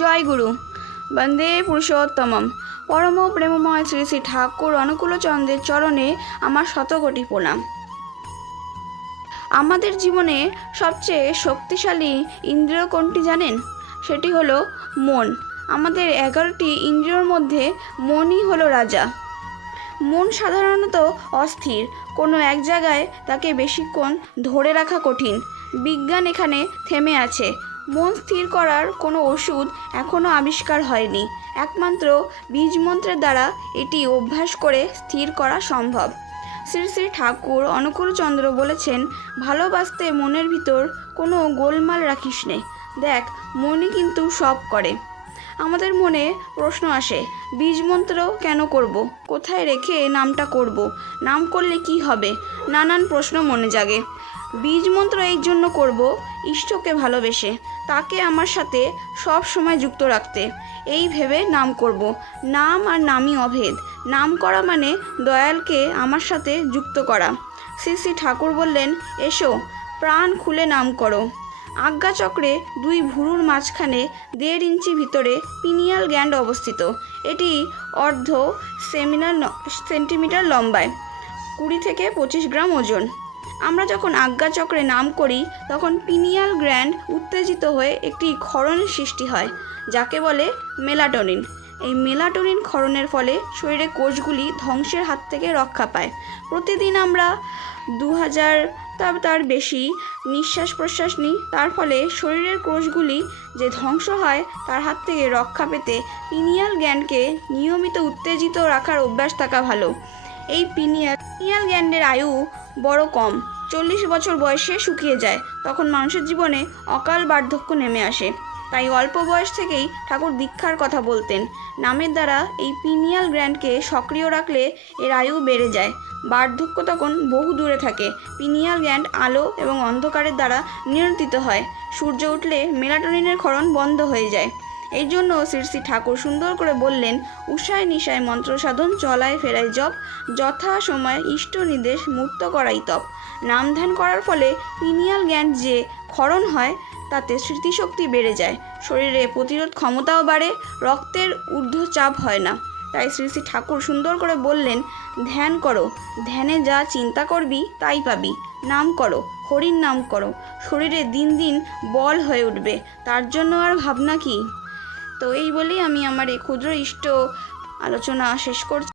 জয় গুরু, বন্দে পুরুষোত্তমম। পরম প্রেমময় শ্রী শ্রী ঠাকুর অনুকূলচন্দ্রের চরণে আমার শতকোটি প্রণাম। আমাদের জীবনে সবচেয়ে শক্তিশালী ইন্দ্রিয় কোনটি জানেন? সেটি হলো মন। আমাদের 11টি ইন্দ্রিয়র মধ্যে মনই হলো রাজা। মন সাধারণত অস্থির, কোনো এক জায়গায় তাকে বেশিক্ষণ ধরে রাখা কঠিন। বিজ্ঞান এখানে থেমে আছে। মন স্থির করার কোনো ওষুধ এখনও আবিষ্কার হয়নি। একমাত্র বীজমন্ত্রের দ্বারা এটি অভ্যাস করে স্থির করা সম্ভব। শ্রী শ্রী ঠাকুর অনুকূলচন্দ্র বলেছেন, ভালোবাসতে মনের ভিতর কোনো গোলমাল রাখিস নে, দেখ মনই কিন্তু সব করে। আমাদের মনে প্রশ্ন আসে, বীজমন্ত্র কেন করব? কোথায় রেখে নামটা করব? নাম করলে কি হবে? নানান প্রশ্ন মনে জাগে। বীজমন্ত্র এই জন্য করব, ইষ্টকে ভালোবেসে তাকে আমার সাথে সব সময় যুক্ত রাখতে, এই ভেবে নাম করব। নাম আর নামই অভেদ। নাম করা মানে দয়ালকে আমার সাথে যুক্ত করা। শ্রী শ্রী ঠাকুর বললেন, এসো প্রাণ খুলে নাম করো। আজ্ঞাচক্রে দুই ভুরুর মাঝখানে 1.5 ইঞ্চি ভিতরে পিনিয়াল গ্ল্যান্ড অবস্থিত। এটি অর্ধ সেন্টিমিটার লম্বায়, 20 থেকে 25 গ্রাম ওজন। আমরা যখন আজ্ঞাচক্রে নাম করি তখন পিনিয়াল গ্ল্যান্ড উত্তেজিত হয়ে একটি ক্ষরণের সৃষ্টি হয়, যাকে বলে মেলাটোনিন। এই মেলাটোনিন ক্ষরণের ফলে শরীরের কোষগুলি ধ্বংসের হাত থেকে রক্ষা পায়। প্রতিদিন আমরা 2000 তার বেশি নিঃশ্বাস প্রশ্বাস নিই। তার ফলে শরীরের কোষগুলি যে ধ্বংস হয় তার হাত থেকে রক্ষা পেতে পিনিয়াল গ্ল্যান্ডকে নিয়মিত উত্তেজিত রাখার অভ্যাস থাকা ভালো। এই পিনিয়াল গ্ল্যান্ডের আয়ু বড় কম, 40 বছর বয়সে শুকিয়ে যায়। তখন মানুষের জীবনে অকাল বার্ধক্য নেমে আসে। তাই অল্প বয়স থেকেই ঠাকুর দীক্ষার কথা বলতেন। নামের দ্বারা এই পিনিয়াল গ্ল্যান্ডকে সক্রিয় রাখলে এর আয়ু বেড়ে যায়। বার্ধক্য তখন বহু দূরে থাকে। পিনিয়াল গ্ল্যান্ড আলো এবং অন্ধকারের দ্বারা নিয়ন্ত্রিত হয়। সূর্য উঠলে মেলাটোনিনের ক্ষরণ বন্ধ হয়ে যায়। এই জন্য শ্রী শ্রী ঠাকুর সুন্দর করে বললেন, উষায় নিশায় মন্ত্র সাধন, চলায় ফেরায় জপ, যথা সময় ইষ্ট নির্দেশ মূর্ত করাই তপ। নাম ধ্যান করার ফলে পিনিয়াল গ্ল্যান্ড যে ক্ষরণ হয় তাতে স্মৃতিশক্তি বেড়ে যায়, শরীরে প্রতিরোধ ক্ষমতাও বাড়ে, রক্তের ঊর্ধ্বচাপ হয় না। তাই শ্রী শ্রী ঠাকুর সুন্দর করে বললেন, ধ্যান করো, ধ্যানে যা চিন্তা করবি তাই পাবি। নাম করো, হরির নাম করো, শরীরে দিন দিন বল হয়ে উঠবে, তার জন্য আর ভাবনা কি। তো এই বলেই আমি আমার এই ক্ষুদ্র ইষ্ট আলোচনা শেষ করছি।